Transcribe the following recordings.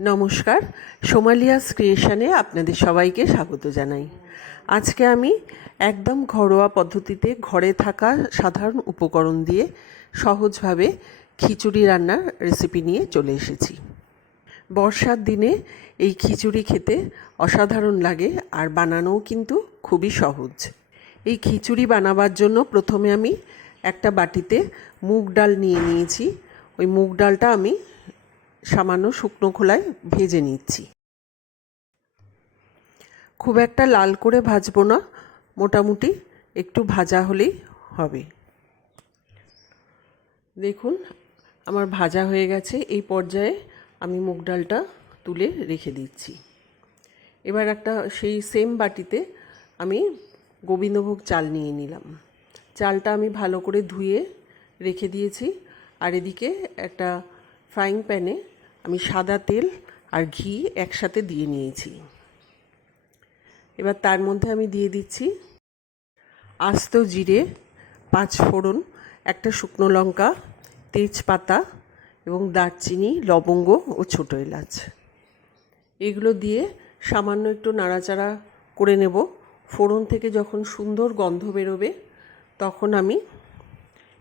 নমস্কার, সোমালিয়াস ক্রিয়েশনে আপনাদের সবাইকে স্বাগত জানাই। আজকে আমি একদম ঘরোয়া পদ্ধতিতে ঘরে থাকা সাধারণ উপকরণ দিয়ে সহজভাবে খিচুড়ি রান্নার রেসিপি নিয়ে চলে এসেছি। বর্ষার দিনে এই খিচুড়ি খেতে অসাধারণ লাগে আর বানানোও কিন্তু খুবই সহজ। এই খিচুড়ি বানাবার জন্য প্রথমে আমি একটা বাটিতে মুগ ডাল নিয়ে নিয়েছি। ওই মুগ ডালটা আমি সামান্য শুকনো খোলায় ভেজে নিচ্ছি। খুব একটা লাল করে ভাজবো না, মোটামুটি একটু ভাজা হলেই হবে। দেখুন আমার ভাজা হয়ে গেছে। এই পর্যায়ে আমি মুগ ডালটা তুলে রেখে দিচ্ছি। এবার একটা সেই সেম বাটিতে আমি গোবিন্দভোগ চাল নিয়ে নিলাম। চালটা আমি ভালো করে ধুয়ে রেখে দিয়েছি। আর এদিকে একটা ফ্রাইং প্যানে আমি সাদা তেল আর ঘি একসাথে দিয়ে নিয়েছি। এবার তার মধ্যে আমি দিয়ে দিচ্ছি আস্ত জিরে, 5 ফোড়ন, একটা শুকনো লঙ্কা, তেজপাতা এবং দারচিনি, লবঙ্গ ও ছোটো এলাচ। এগুলো দিয়ে সামান্য একটু নাড়াচাড়া করে নেব। ফোড়ন থেকে যখন সুন্দর গন্ধ বেরোবে তখন আমি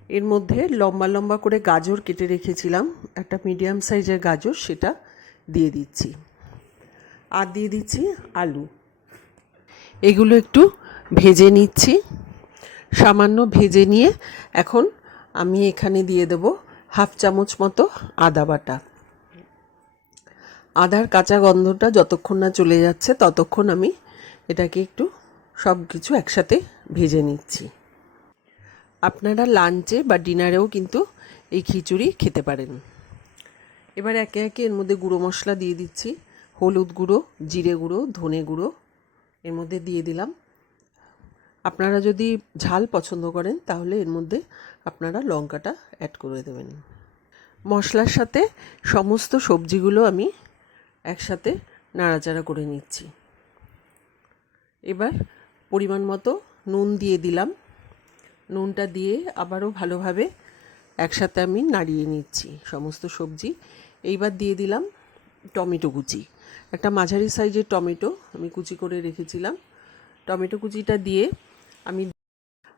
এর মধ্যে লম্বা লম্বা করে গাজর কেটে রেখেছিলাম, একটা মিডিয়াম সাইজের গাজর, সেটা দিয়ে দিচ্ছি। আর দিয়ে দিচ্ছি আলু। এগুলো একটু ভেজে নিচ্ছি। সামান্য ভেজে নিয়ে এখন আমি এখানে দিয়ে দেব 1/2 চামচ মতো আদা বাটা। আদার কাঁচা গন্ধটা যতক্ষণ না চলে যাচ্ছে ততক্ষণ আমি এটাকে একটু সব কিছু একসাথে ভেজে নিচ্ছি। আপনারা লাঞ্চে বা ডিনারেও কিন্তু এই খিচুড়ি খেতে পারেন। এবার একে একে এর মধ্যে গুঁড়ো মশলা দিয়ে দিচ্ছি। হলুদ গুঁড়ো, জিরে গুঁড়ো, ধনে গুঁড়ো এর মধ্যে দিয়ে দিলাম। আপনারা যদি ঝাল পছন্দ করেন তাহলে এর মধ্যে আপনারা লঙ্কাটা অ্যাড করে দেবেন। মশলার সাথে সমস্ত সবজিগুলো আমি একসাথে নাড়াচাড়া করে নিচ্ছি। এবার পরিমাণ মতো নুন দিয়ে দিলাম। নুনটা দিয়ে আবারও ভালোভাবে একসাথে আমি নাড়িয়ে নিচ্ছি সমস্ত সবজি। এইবার দিয়ে দিলাম টমেটো কুচি। একটা মাঝারি সাইজের টমেটো আমি কুচি করে রেখেছিলাম। টমেটো কুচিটা দিয়ে আমি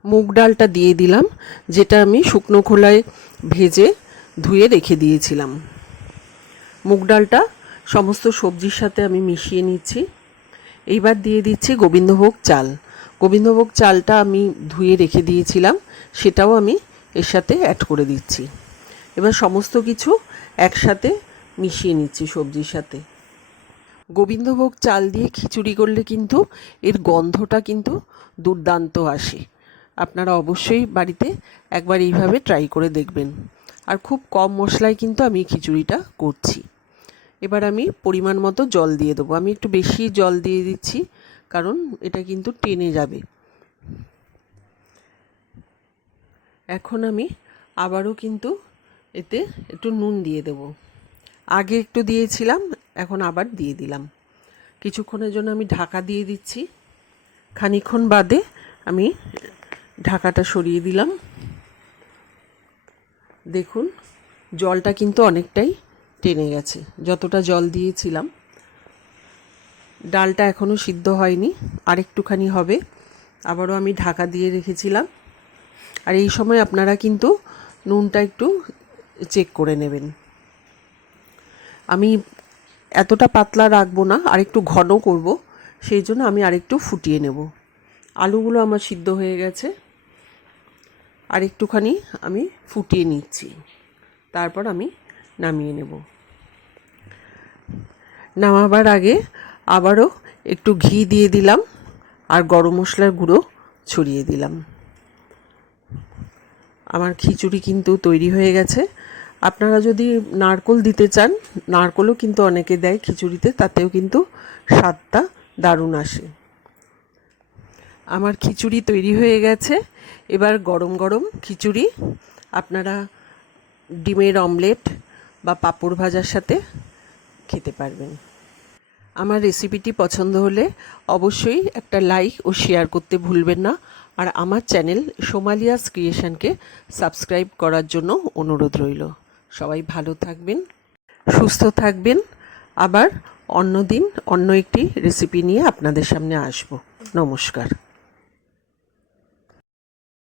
মুগ ডালটা দিয়ে দিলাম, যেটা আমি শুকনো খোলায় ভেজে ধুয়ে রেখে দিয়েছিলাম। মুগ ডালটা সমস্ত সবজির সাথে আমি মিশিয়ে নিচ্ছি। এইবার দিয়ে দিচ্ছি গোবিন্দভোগ চাল। গোবিন্দভোগ চালটা আমি ধুয়ে রেখে দিয়েছিলাম, সেটাও আমি এর সাথে অ্যাড করে দিচ্ছি। এবার সমস্ত কিছু একসাথে মিশিয়ে নিচ্ছি সবজির সাথে। গোবিন্দভোগ চাল দিয়ে খিচুড়ি করলে কিন্তু এর গন্ধটা কিন্তু দুর্দান্ত আসে। আপনারা অবশ্যই বাড়িতে একবার এইভাবে ট্রাই করে দেখবেন। আর খুব কম মশলায় কিন্তু আমি খিচুড়িটা করছি। এবার আমি পরিমাণ মতো জল দিয়ে দেবো। আমি একটু বেশি জল দিয়ে দিচ্ছি, কারণ এটা কিন্তু টেনে যাবে। এখন আমি আবারও কিন্তু এতে একটু নুন দিয়ে দেব। আগে একটু দিয়েছিলাম, এখন আবার দিয়ে দিলাম। কিছুক্ষণের জন্য আমি ঢাকা দিয়ে দিচ্ছি। খানিকক্ষণ বাদে আমি ঢাকাটা সরিয়ে দিলাম। দেখুন জলটা কিন্তু অনেকটাই টেনে গেছে, যতটা জল দিয়েছিলাম। ডালটা এখনও সিদ্ধ হয়নি, আরেকটুখানি হবে। আবারও আমি ঢাকা দিয়ে রেখেছিলাম। আর এই সময় আপনারা কিন্তু নুনটা একটু চেক করে নেবেন। আমি এতটা পাতলা রাখবো না, আরেকটু ঘন করব, সেই জন্য আমি আরেকটু ফুটিয়ে নেব। আলুগুলো আমার সিদ্ধ হয়ে গেছে, আর একটুখানি আমি ফুটিয়ে নিচ্ছি, তারপর আমি নামিয়ে নেব। নামাবার আগে আবারও একটু ঘি দিয়ে দিলাম আর গরম মশলার গুঁড়ো ছড়িয়ে দিলাম। আমার খিচুড়ি কিন্তু তৈরি হয়ে গেছে। আপনারা যদি নারকেল দিতে চান, নারকেলও কিন্তু অনেকে দেয় খিচুড়িতে, তাতেও কিন্তু স্বাদটা দারুণ আসে। আমার খিচুড়ি তৈরি হয়ে গেছে। এবার গরম গরম খিচুড়ি আপনারা ডিমের অমলেট বা পাঁপড় ভাজার সাথে খেতে পারবেন। আমার রেসিপিটি পছন্দ হলে অবশ্যই একটা লাইক ও শেয়ার করতে ভুলবেন না। আর আমার চ্যানেল সোমালিয়াস ক্রিয়েশনকে সাবস্ক্রাইব করার জন্য অনুরোধ রইল। সবাই ভালো থাকবেন, সুস্থ থাকবেন। আবার অন্য দিন অন্য একটি রেসিপি নিয়ে আপনাদের সামনে আসব। নমস্কার।